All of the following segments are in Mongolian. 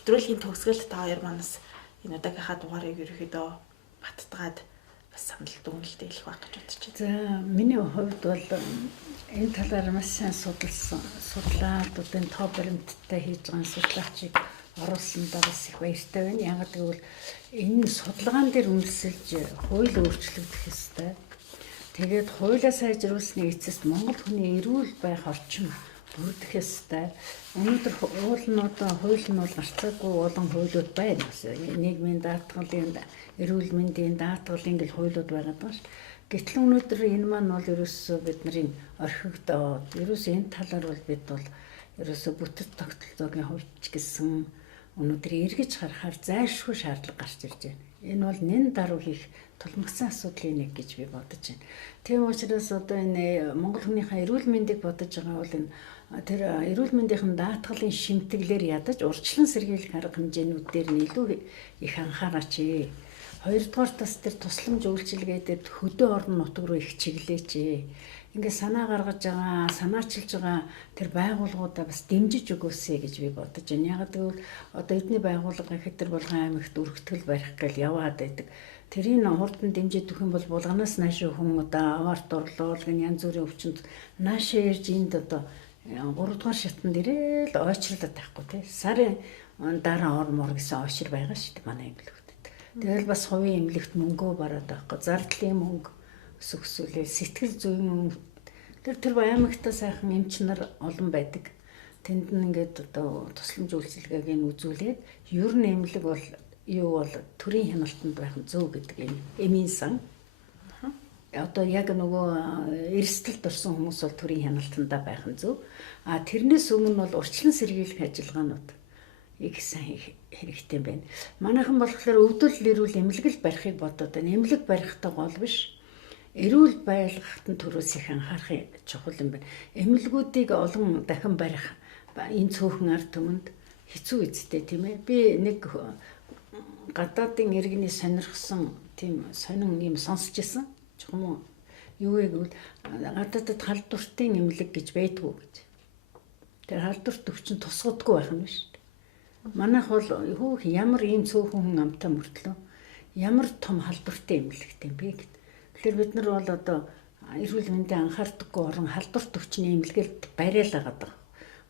нэвтрүүлгийн төгсгөлд та хоёр манаас энэ удаагийнхаа дугаарыг ерөөхдөө баттгаад бас санал дүгнэлт хэлэх байх гэж бодож байна. За миний хувьд бол энэ талаар маш сайн судлаад одоо энэ топ баримттай хийж байгаа судлаачийг оруулсандаа бас их баяртай байна. Яг гэвэл энэ судалгаан дээр үнэлсэлж хууль өөрчлөгдөх ёстой. Тэгээд хуулиа сайжруулсны эцэст Монгол хүний эрүүл байх орчин бүрдэх ёстой. Өнөөдөр хууль нь бол гарцаагүй олон хуулиуд байна. Нийгмийн даатгалын, эрүүл мэндийн даатгалын гэл хуулиуд байгаа даа ш. Гэтэл өнөөдөр энэ маань бол ерөөсөө бидний орхигдоод ерөөсөө энэ талаар бол бид бол ерөөсөө бүтэц тогтолцоогийн хувьч гэсэн өнөөдөр эргэж харахаар зайлшгүй шаардлага гарч ирж байна. Энэ бол нэн даруй хийх тулмагсан асуудлын нэг гэж би бодож байна. Тийм учраас одоо энэ Монгол хүнийхээ эрүүл мэндийг бодож байгаа бол энэ тэр эрүүл мэндийн даатгалын шимтгэлээр ядаж урьдчилан сэргийлэх арга хэмжээнүүд дээр нь илүү их анхаараач. Хоёрдугаар тас тэр тусламж үйлчилгээдэд хөдөө орон нутаг руу их чиглээч. Ингээ санаа гаргаж байгаа, санаачилж байгаа тэр байгууллагуудаа бас дэмжиж өгөөсэй гэж би бодож байна. Яг гэвэл одоо эдний байгууллага гэхэд тэр Булган аймагт өргөтгөл барих гэл яваад байдаг. Тэрийг хурдан дэмжиж өгөх юм бол Булганаас наашаа хүн одоо аварт орлуулгын янз бүрийн өвчнөд наашаа ирж энд одоо 3 дугаар шатанд ирээл ойчлолоод тахгүй тий. Сарын дараа ормор гэсэн ойшир байгаа шүү дээ манай эмнэлэгт. Тэгэл бас хувийн эмнэлэгт мөнгөө бараад байхгүй. Зардлын мөнгө өсөксүүлээ сэтгэл зүйн тэр аймагтаа сайхан эмч нар олон байдаг. Тэнд нь ингээд одоо тусламж үйлчилгээг нь үзүүлээд ер нь эмнэлэг бол юу бол төрийн хяналтанд байх нь зөв гэдэг энэ эмийн сан. Одоо яг нөгөө эрсдэлд орсон хүмүүс бол төрийн хяналтандаа байх нь зөв. А тэрнээс өмнө бол урьдчилан сэргийлэх ажиллагаанууд их сайн хэрэгтэй байна. Манайхан болохоор өвдөл эрүүл эмнэлэг барихыг бодоод байна. Эмнэлэг барихтаа гол биш. Эрүүл байлгахад нь төрөөс их анхаарах чухал юм байна. Эмнэлгүүдийг олон дахин барих энэ цөөхөн ард түмэнд хэцүү үсттэй тийм ээ. Би нэг гадаадын иргэний сонирхсан тийм сонин юм сонсч ирсэн. Чухам юу гэвэл гадаадд халдвартын эмнэлэг гэж байдгүй гэж. Тэр халдварт өвчин тусгадгүй байх нь шүү дээ. Манайх бол хөөх ямар ийм цөөхөн хүн амтай мөртлөө ямар том халдвартын эмнэлэгтэй бэ гэдэг. Тэгэхээр бид нар бол одоо эрүүл мэндийн анхаардаггүй орон халдварт өвчний эмнэлэгт бариал агаад байгаа.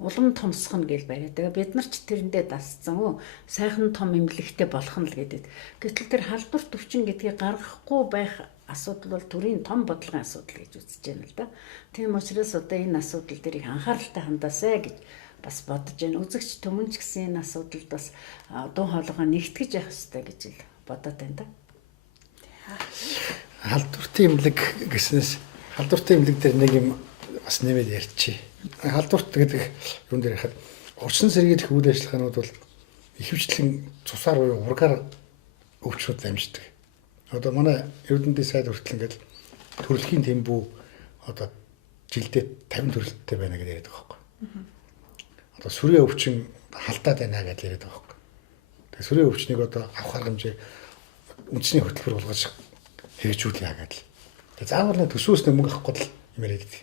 Улам томсгоно гэж бариад. Тэгээ бид нар ч тэрэндээ дасцсан. Сайхан том эмнэлэгтэй болох нь л гэдэг. Гэтэл тэр халдварт өвчин гэдгийг гаргахгүй байх асуудал бол төрийн том бодлогын асуудал гэж үзэж байна л да. Тийм учраас одоо энэ асуудал дээр их анхааралтай хандаасай гэж бас бодож байна. Үзэгч түмэнч гэсэн энэ асуудалд бас дуу хоолойгоо нэгтгэж явах хэрэгтэй гэж л бодоод байна да. Халдвартын эмнэлэг гэснээс халдвартын эмнэлэг дээр нэг юм бас нэмээд ярьчих. Халдварт гэдэг юм дээр хахад урьдчилан сэргийлэх үйл ажиллагаанууд бол ихэвчлэн цусаар буюу ургаар өвчнүүд дамждаг. Одоо манай Эрдэнэдийн сайд хүртэл ингээд төрөлхийн тэмбүү одоо жилдээ 50 төрөлттэй байна гэж яриад байгаа байхгүй. Одоо сүрээ өвчин халдаад байна гэж яриад байгаа байхгүй. Тэгээ сүрээ өвчнийг одоо авах арга хэмжээ үндэсний хөтөлбөр болгож хэрэгжүүлээ гэдэг. Тэгээ заавал нэг төсвөөс нэг мөнгө авахгүй л юм яриад байдаг.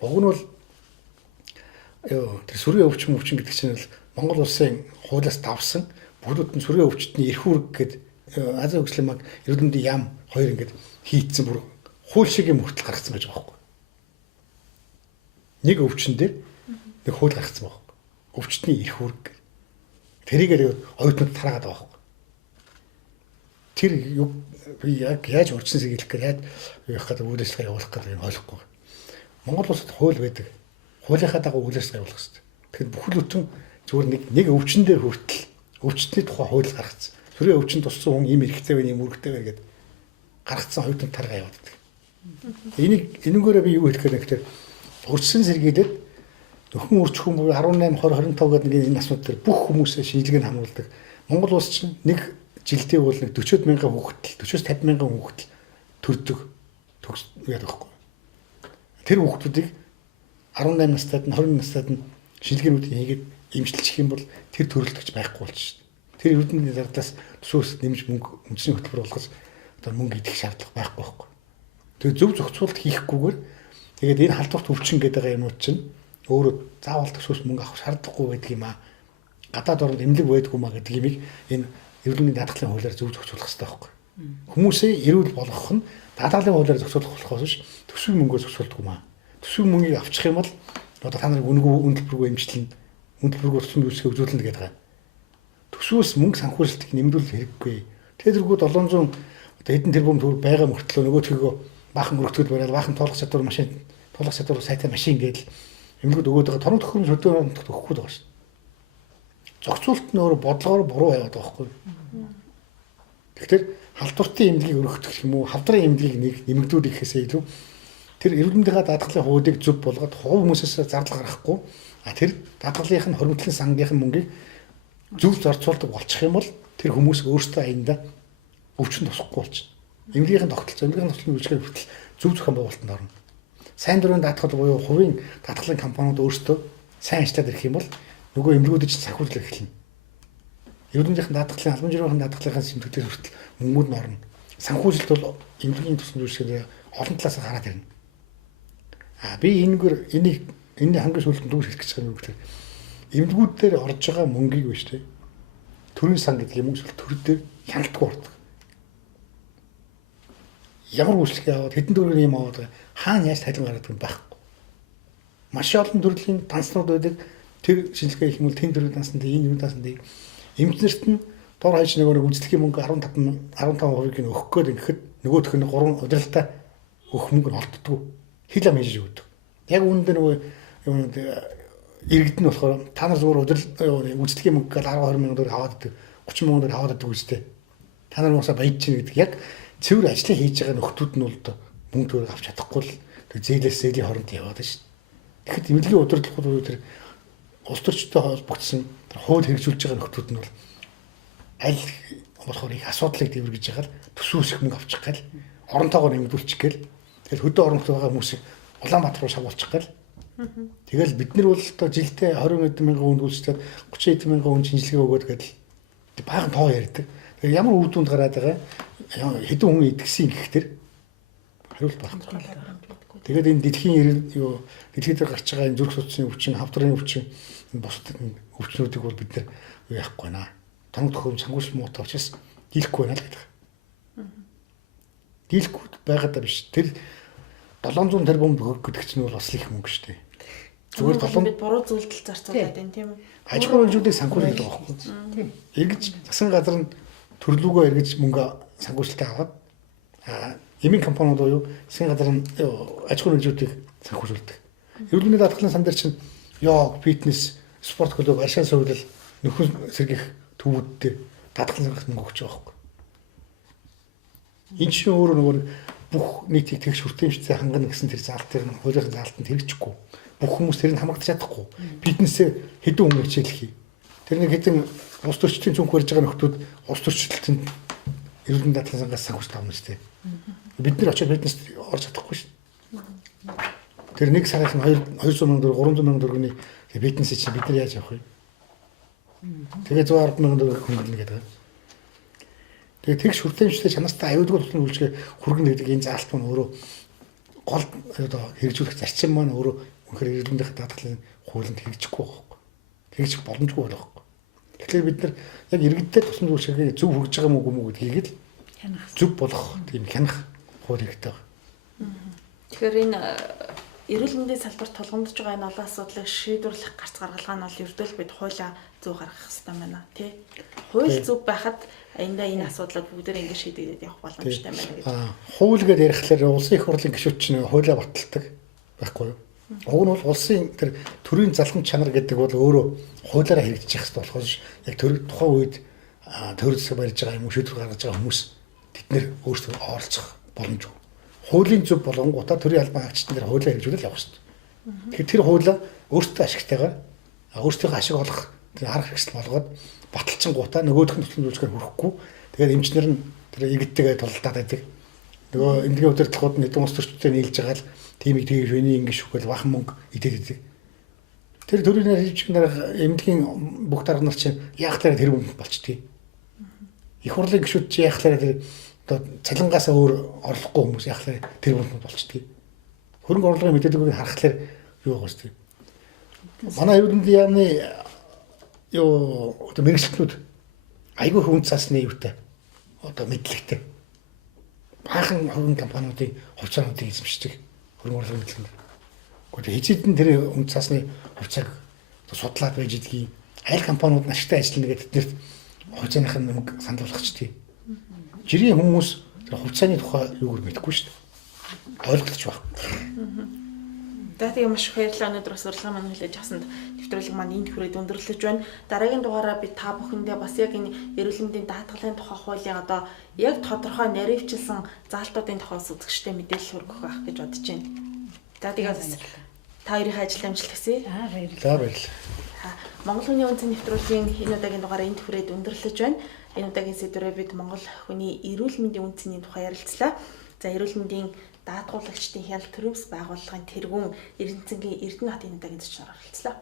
Уг нь бол тэр сүрээ өвчин гэдэг чинь бол Монгол улсын хуулиас давсан бүгд нь сүрээ өвчтний эрх үүрэг гэдэг Азийн хөгжлийн банк Эрдэнэдийн яам хоёр ингээд хийцсэн бүр хууль шиг юм хүртэл гаргацсан байж байгаа байхгүй. Нэг өвчин дээр нэг хууль гаргацсан байгаа байхгүй. Өвчтний эрх үүрэг. Тэрийгээр оюутнууд тараагаад байгаа байхгүй. Тэр би яг яаж урьдчилан сэргийлэх гэж яаж явах гэдэг үйл ажиллагаа явуулах гэдэг нь ойлгохгүй. Монгол улсад хууль байдаг. Хуулийнхаа дагуу үйл ажиллагаа явуулах хэрэгтэй. Тэгэхээр бүхэл бүтэн зүгээр нэг өвчин дээр хүртэл өвчтний тухай хууль гаргацсан. Сүрээ өвчин туссан хүн ийм эрхтэй байна, ийм үүрэгтэй байна гэдэг гаргацсан оюутнууд таргаа яваад байдаг. Энэнгээрээ би юу хэлэх гэхээр урьдчилан сэргийлээд нөхөн үрчхэн буюу 18, 20, 25 гэдэг нэг энэ асуудал дээр бүх хүмүүсээ шийдлэгийг хамруулдаг. Монгол улс чинь нэг жилдээ бол нэг 40 мянган хүүхэд, 40-50 мянган хүүхэд төрдөг яадаг байхгүй. Тэр хүүхдүүдийг 18 настайд нь 20 настайд нь шилгээнүүдийг хийгээд эмчилчих юм бол тэр төрөлтөгч байхгүй болчих шээ. Тэр Эрдэнэдийн зардлаас төсөөс нэмж мөнгө үндэсний хөтөлбөр болгож одоо мөнгө идэх шаардлага байхгүй байхгүй. Тэгээ зөв зохицуулалт хийхгүйгээр тэгээд энэ халдварт өвчин гэдэг юмуд чинь өөрөө заавал төсөөс мөнгө авах шаардлагагүй байдаг юм аа гадаад орнд эмнэлэг байдгүй маа гэдэг юмыг энэ эрүүл мэндийн даатгалын хуулиар зөв зохицуулах хэрэгтэй байхгүй. Хүмүүсээ эрүүл болгох нь даатгалын хуулиар зохицуулах болохоос биш төсвийн мөнгөөр зохицуулдаг маа. Төсвийн мөнгийг авчих юм бол одоо та нарыг үн төлбөргүй эмчилнэ, үн төлбөргүй төсвийн үйлчлэгээ үзүүлнэ гэдэг байгаа. Төсвөөс мөнгө санхүүжилтийг нэмэгдүүлэх хэрэггүй. Тэргүү 700 одоо хэдэн тэрбум төгрөг байгаа мөртлөө нөгөөдхийгөө баахан өргөтгөл бариад баахан туулах чадвар сайтай машин гээл эмнэлгүүд өгөөд байгаа тоног төхөөрөмж хөдөө өгөхгүй байгаа шүү. Зохицуулт нь өөрөө бодлогоор буруу байгаад байгаа байхгүй. Тэгэхээр халдвартын эмнэлгийг өргөх юм уу, халдрын эмнэлгийг нэмэгдүүлэх гэхээсээ илүү тэр эрүүл мэндийн даатгалын хуулийг зөв болгоод хувь хүмүүсээс зардал гаргахгүй тэр даатгалынх нь хоригдлын сангийнх нь мөнгийг зөв зарцуулдаг болчих юм бол тэр хүмүүс өөрсдөө аяндаа өвчин тусахгүй болчихно. Эмнэлгийн тогтолцооны үйлчлэгээ хүртэл зөв зохион байгуулалтанд орно. Сайн дурын даатгал буюу хувийн даатгалын компаниуд өөрсдөө сайн ажиллаад ирэх юм бол нөгөө эмнэлгүүд чинь санхүүжлэх эхэлнэ. Эрүүл мэндийн даатгалын албан журмын даатгалынхаа сэтгүүлээр хүртэл мөнгүүд нь орно. Санхүүжилт бол эмнэлгийн тусламж үйлчлэгээр олон талаас гараад ирнэ. Би энэний хамгийн сүүлд дүүс хэлэх гэж байгаа юм гэхээр эмнэлгүүд дээр орж байгаа мөнгийг биш үү? Төрийн сан гэдэг юм эсвэл төр дээр хяналтгүй ордог. Ямар үйлчлэг яваад хэдэн төгрөгийн юм аваад хаана яаж тайлан гаргадаг юм байхгүй. Маш олон төрлийн данснууд байдаг. Тэр шинжилгээ их юм бол тэн төрлийн дансанд энэ юм дансанд эмчнэрт нь дор хаяж нөгөө үзлэхийн мөнгө 15% нь өгөх гээд ингэхэд нөгөөх нь 3 удирдалтаа өгөх мөнгө нь олддгүй. Хил ам хийж өгдөг. Яг үүндээ нөгөө иргэд нь болохоор та нар зөвхөн үзлэхийн мөнгө гээд 10-20 мянган төгрөг аваад идэг 30 мянган төгрөг аваад идэг үстэй. Та нар уусаа баяж чинь гэдэг яг цэвэр ажлыг хийж байгаа нөхдүүд нь бол мөнгө төгрөг авч чадахгүй л зээлээс зээлийн хооронд яваад шүү. Тэгэхэд эмнэлгийн удирдлагууд буюу тэр улс төрчтэй холбогдсон хууль хэрэгжүүлж байгаа нөхдүүд нь бол аль болохоор их асуудлыг дэвэргэж байгаа л төсвөөс их мөнгө авчих гал оронтойгоор нэмэгдүүлчих гээл тэгэл хөдөө оронтой байгаа хүмүүсийг Улаанбаатар руу шавуулчих гал тэгэл бид нар бол одоо жилдээ 20 мянган хүнд үйлчлээд 30 мянган хүн шинжилгээ өгөөд гэдэл баахан тоо ярьдаг. Тэгээ ямар үр дүнд гараад байгаа хэдэн хүн идгсэн гэхтэр хариулт байхгүй. Тэгээд энэ дэлхийн дэлхийд гарч байгаа энэ зүрх судасны өвчин, хавдрын өвчин, бусад өвчнүүдийг бол бид нар юу яахгүй байна. Тоног төхөөрөмж санхүүжилт муутай учраас дийлэхгүй байна л гэдэг. Дийлэхгүй байгаад биш. Тэр 700 тэрбум гэдэг чинь бол бас их мөнгө шүү дээ. Зүгээр бид буруу зүйлдэл зарцуулаад байна тийм үү? Аж ахуйн хэмжүүдийг санхүүжүүлэх байгаа байхгүй. Эргэж засгийн газар нь төрлөөгөө эргэж мөнгө санхүүжилтээ аваад эмийн компаниуд буюу засгийн газар нь аж ахуйн хэмжүүдийг санхүүжүүлдэг. Эрүүл мэндийн даатгалын сан дээр чинь йог, фитнес, спорт клуб, аршаа сувилал, нөхөн сэргийх төвүүдтэй даатгалын сангаас мөнгө өгч байгаа байхгүй. Энэ чинь өөрөө нөгөө бүх нийтийг тэгш хүртээмжтэй хангана гэсэн тэр заалтыг нь хуулийн заалтанд хэрэгжихгүй. Бүх хүмүүс тэрийг хамгаалж чадахгүй. Фитнесээ хэдэн хүн хичээлэх юм. Тэр нэг хэдэн улс төрчдийн цүнх барьж байгаа нөхдүүд улс төрчлөлтөнд эрүүл мэндийн даатгалын сангаас санхүүжилт авна шүү дээ. Бид нар очиод фитнест орж чадахгүй шүү. Тэр нэг сарынх нь 200 мянган төгрөг 300 мянган төгрөгийн фитнес чинь бид нар яаж явах вэ? Тэгээ 110 мянган төгрөг хөнгөлнө гэдэг. Тэгээ тэгш хүртээмжтэй чанартай аюулгүй тусламж үйлчлэгээ хүргэнэ гэдэг энэ заалт маань өөрөө гол одоо хэрэгжүүлэх зарчим маань өөрөө үнэхээр эрүүл мэндийн даатгалын хуулинд хэрэгжихгүй байхгүй. Хэрэгжих боломжгүй байхгүй. Тэгэхээр бид нар яг иргэдтэй тусламж үйлчлэгээ зөв хүргэж байгаа мүү гүмүү гэдгийг л зөв болгох тийм хянах хууль хэрэгтэй байна. Тэгэхээр энэ эрүүл мэндийн салбарт тулгамдж байгаа энэ олон асуудлыг шийдвэрлэх гарц гаргалгаа нь бол ердөө бид хуулиа зөв гаргах хэрэгтэй байна тий. Хууль зөв байхад аяндаа энэ асуудлыг бүгдээр ингэ шийдэгдээд явах боломжтой байна гэж. Хууль гэдээ ярихлаар улсын их хурлын гишүүд чинь хуулиа баталдаг байхгүй юу? Уг нь бол улсын тэр төрийн залхамж чанар гэдэг бол өөрөө хуулиараа хэрэгжиж явах хэрэгтэй болохоос яг тухайн үед төр засаг барьж байгаа юм уу шийдвэр гаргаж байгаа хүмүүс тэд нэр өөрсдөө оролцох боломжгүй. Хуулийн зөв болгонгуудаа төрийн албан хаагчдын дээр хуулиа хэрэгжүүлэл явах хэрэгтэй. Тэгэхээр тэр хуулиа өөртөө ашигтайгаар өөртөө ашиг олох тэр арга хэрэгсэл болгоод баталчингуудаа нөгөөх нь тусламж үйлчлэгээр хүрэхгүй. Тэгээд эмчнэр нь тэр игддэг тулалдаад байдаг. Нөгөө эмнэлгийн удирдлагууд нь хэдэн улс төрчтэй нийлж байгаа л тиймийг тэгж өний ингэ шүхэл бахан мөнгө идээд идэг. Тэр төрийн хэрэгжих нар эмнэлгийн бүх дарга нар чинь яах тараа тэр мөнгө болчтгий. Их хурлын гишүүд чи яах тараа тэр одоо цалингаасаа өөр орлохгүй хүмүүс яах тараа тэр мөнгө болчтгий. Хөрөнгө орлогын мэдээллийг харахаар юу байгаа шүү дээ. Манай эрүүл мэндийн яамны юу одоо мэрэгчлэнүүд айгүй хүн цаасны юутай одоо мэдлэгтэй баахан хувийн компаниудын хувьцаануудыг эзэмшдэг хөрөнгө оруулалтын мэдлэг. Гэхдээ хэзээдэн тэр хүн цаасны хувьцааг судлаад байж идэгий аль компаниуд ашигтай ажиллана гэдэг тэднэрт хувьцааных нь мөнгө сануулгачдгийг. Жирийн хүмүүс тэр хувьцааны тухай юугаар мэдэхгүй шүү дээ. Ойлголцож байна. Тэгээд маш их баярлалаа. Өнөөдөр бас урилга маань хэлж авсанд нэвтрүүлэг маань энд хүрээд өндөрлөж байна. Дараагийн дугаараа би та бүхэндээ бас яг энэ эрүүл мэндийн даатгалын тухай хуулийн одоо яг тодорхой наривчилсан заалтуудын тухай үзэгчтэй мэдээлэл хүргэх байх гэж бодож байна. За тэгээд бас та хоёрын ажил амжилт хүсье. За баярлалаа. Монгол хүний үнцэн нэвтрүүлгийн энэ удаагийн дугаараа энд хүрээд өндөрлөж байна. Энэ удаагийн сэдвээр бид Монгол хүний эрүүл мэндийн үнцний тухай ярилцлаа. За эрүүл мэндийн даатгуулагчдын хяналт төрөөс байгууллагын тэргүүн Эрдэнэцэнгийн Эрдэнэ хотын удаагийн зочноор оролцлоо.